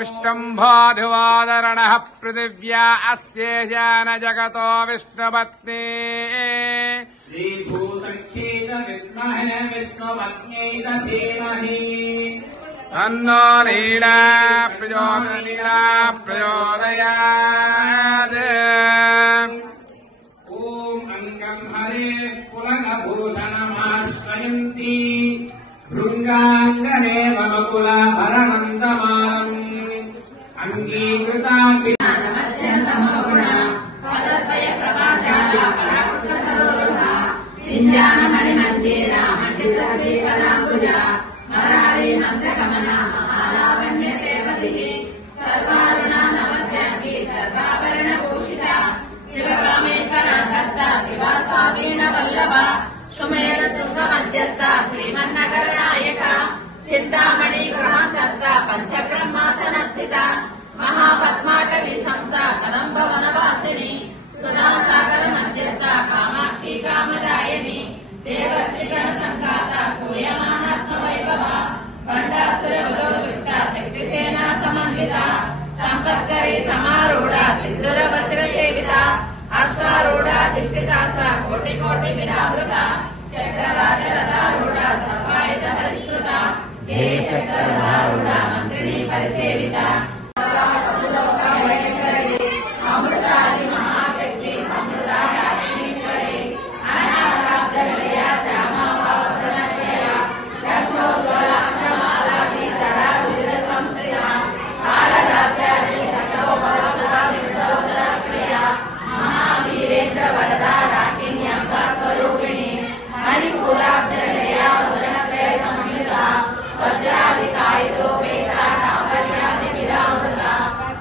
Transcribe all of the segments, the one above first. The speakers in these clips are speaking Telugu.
विष्टम्भोऽधिवादरणः पृथिव्या अस्येषान जगतो विष्णुपत्नी श्रीभूसङ्ख्येत विद्महे विष्णुपत्न्यै धीमहि तन्नो लीला प्रचोदयात्। ॐ अङ्गम् हरे पुलकभूषणमाश्रयन्ति भृङ्गाङ्गनेव मकुलाभरणन्दमानम् अङ्गीकृता सिञ्जानमणिमञ्जेरा मण्डित श्रीपदाम्बुजा मराळी मन्त्रकमना महालावण्य सेवतिः सर्वारुणा नवद्याङ्गी सर्वाभरणभूषिता शिवकामेकराजस्ता शिवा स्वाधीन वल्लभा सुमेर शृङ्गमध्यस्था श्रीमन्नगरनायक चिन्तामणि गृहान्तस्था पञ्चब्रह्मासनस्थिता महापद्माटवी संस्था कदम्ब वनवासिनी सुधासागर मध्यस्थ कामाक्षी कामदायिनी देवर्षिगण संघाता सूयमानात्म वैभव खंडासुर वधोदुर्गा शक्तिसेना समन्विता संपत्करी समारूढ़ा सिंदूर वज्र सेविता अश्वारूढ़ा दिष्टितास्त्र कोटि कोटि विरावृता चक्रराज रथारूढ़ा सर्वायुध परिष्कृता चक्ररारूढ़ा मंत्रिणी परिसेविता अमृतादि महाशक्ति समृद्धा कारणीश्वरी अनाथाब्दनिलया श्यामावावदनत्वया लक्ष्मोज्ज्वलाक्षमालादि तडारुदिर संस्थिता कालरात्र्यादि शक्तोपरोधदा सिद्धोदरप्रिया महावीरेन्द्र वरदा राकिन्यम्बा स्वरूपिणी मणिपुराब्दनिलया वदनत्रय संयुता वज्रादि कायितो वेदा टापल्यादि विरामृता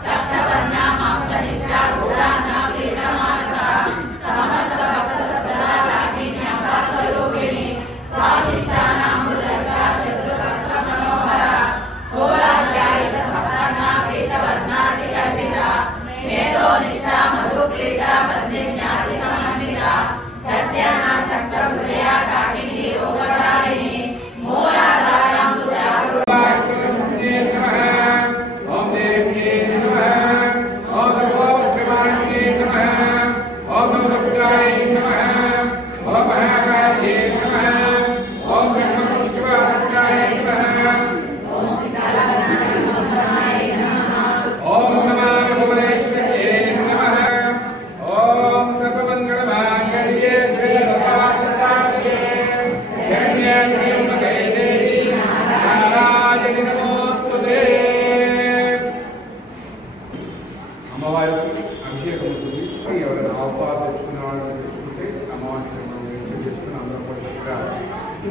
रक्तवर्णा मांसनिष्ठा घोराना पीतमानसा समस्त भक्त सदा रागिन्यम्बा स्वरूपिणी स्वादिष्टानाम्बुजगा चतुर्भक्त मनोहरा सोलाध्यायित सप्तर्णा पीतवर्णादि अर्पिता मेधोनिष्ठा मधुक्रीडा बन्दिन्यादि समन्विता दद्याना सक्त हृदया काकिनी रोगधारिणी मूलाधाराम्बुजा అమ్మవారికి అభిషేకం ఉంటుంది. ఎవరైనా ఆహ్వానం తెచ్చుకునే వాళ్ళని తెచ్చుకుంటే అమ్మవారికి చేసుకుని అందరూ కూడా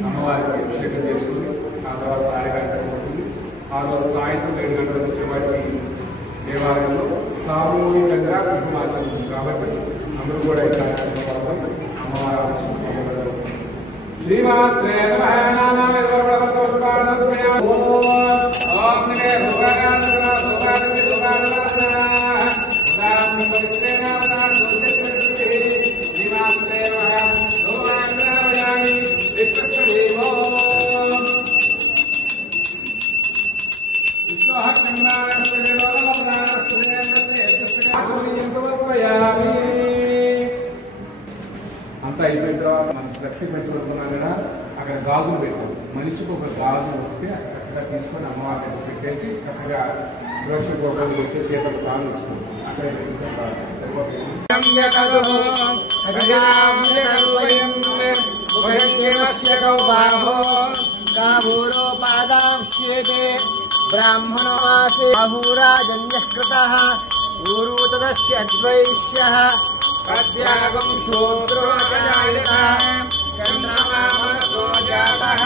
అమ్మవారికి అభిషేకం చేసుకుని ఆ తర్వాత సాయంకాలం ఉంటుంది. ఆ రోజు సాయంత్రం 7 గంటల నుంచి వారికి దేవాలయంలో సామూహికంగా కుంకుమార్చన ఉంటుంది. కాబట్టి అందరూ కూడా ఈ కార్యక్రమంలో అమ్మవారి ఆశీర్వాదాలు శ్రీమాత్రే నమః అంతా అయిపోయిన తర్వాత మన లక్ష్మీ పెట్టుకుంటున్నాం కదా, అక్కడ గాజులు పెట్టాం. మనిషికి ఒక గాజు వస్తే అక్కడ తీసుకొని అమ్మవారిని పెట్టేసి చక్కగా లక్ష్మీ గోపాలకు వచ్చే చేతకు సాగు తీసుకుంటాం. అక్కడ ब्राह्मणवासे बाहुराजन्यकृतः गुरु तदस्य द्वैष्यः प्रत्यागं शूद्रोजायतः चन्द्रमा मनसो जातः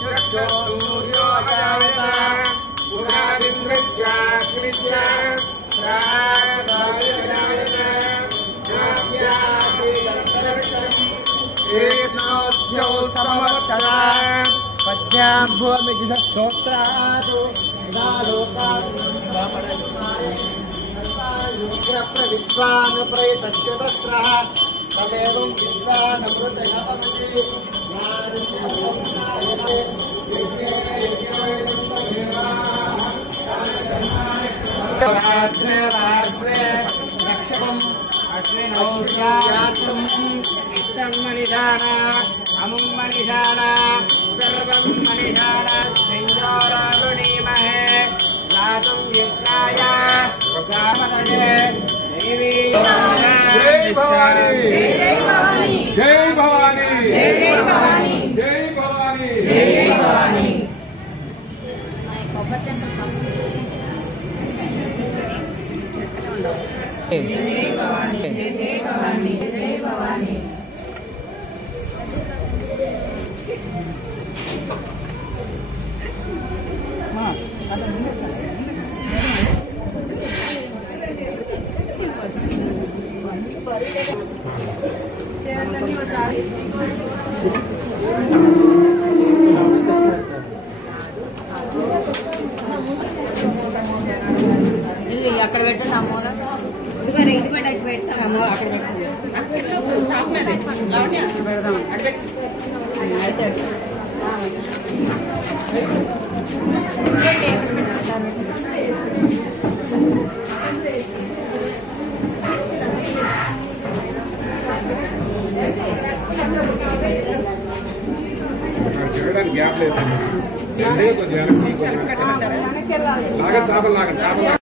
चक्षुः सूर्यो जायतः पुरादिन्द्रस्याग्निस्य समवर्तदा पद्याभूमिजित स्तोत्रादु विद्वान् प्रयतस्य तस्रः तमेवं विद्वान् अमृतयपमति ज्ञानस्य रक्षकम् अश्विनौर्यात्तम् इष्टम् मनिधान अमुम् मनिधान सर्वम् मनिधान सिञ्जोरारुणीमहे गातुम् यज्ञाय सामनये देवी जय भवानी जय भवानी जय भवानी जय भवानी जय भवानी जय भवानी जय भवानी जय भवानी जय भवानी అక్కడ పెట్టండి అమ్మోలా ఇది పెడతాము అక్కడ పెట్టండి షాప్ మీద పెడదాం అయితే జరగడానికి గ్యాప్ లేదు కొద్దిగా లాగా చేపలు లాగా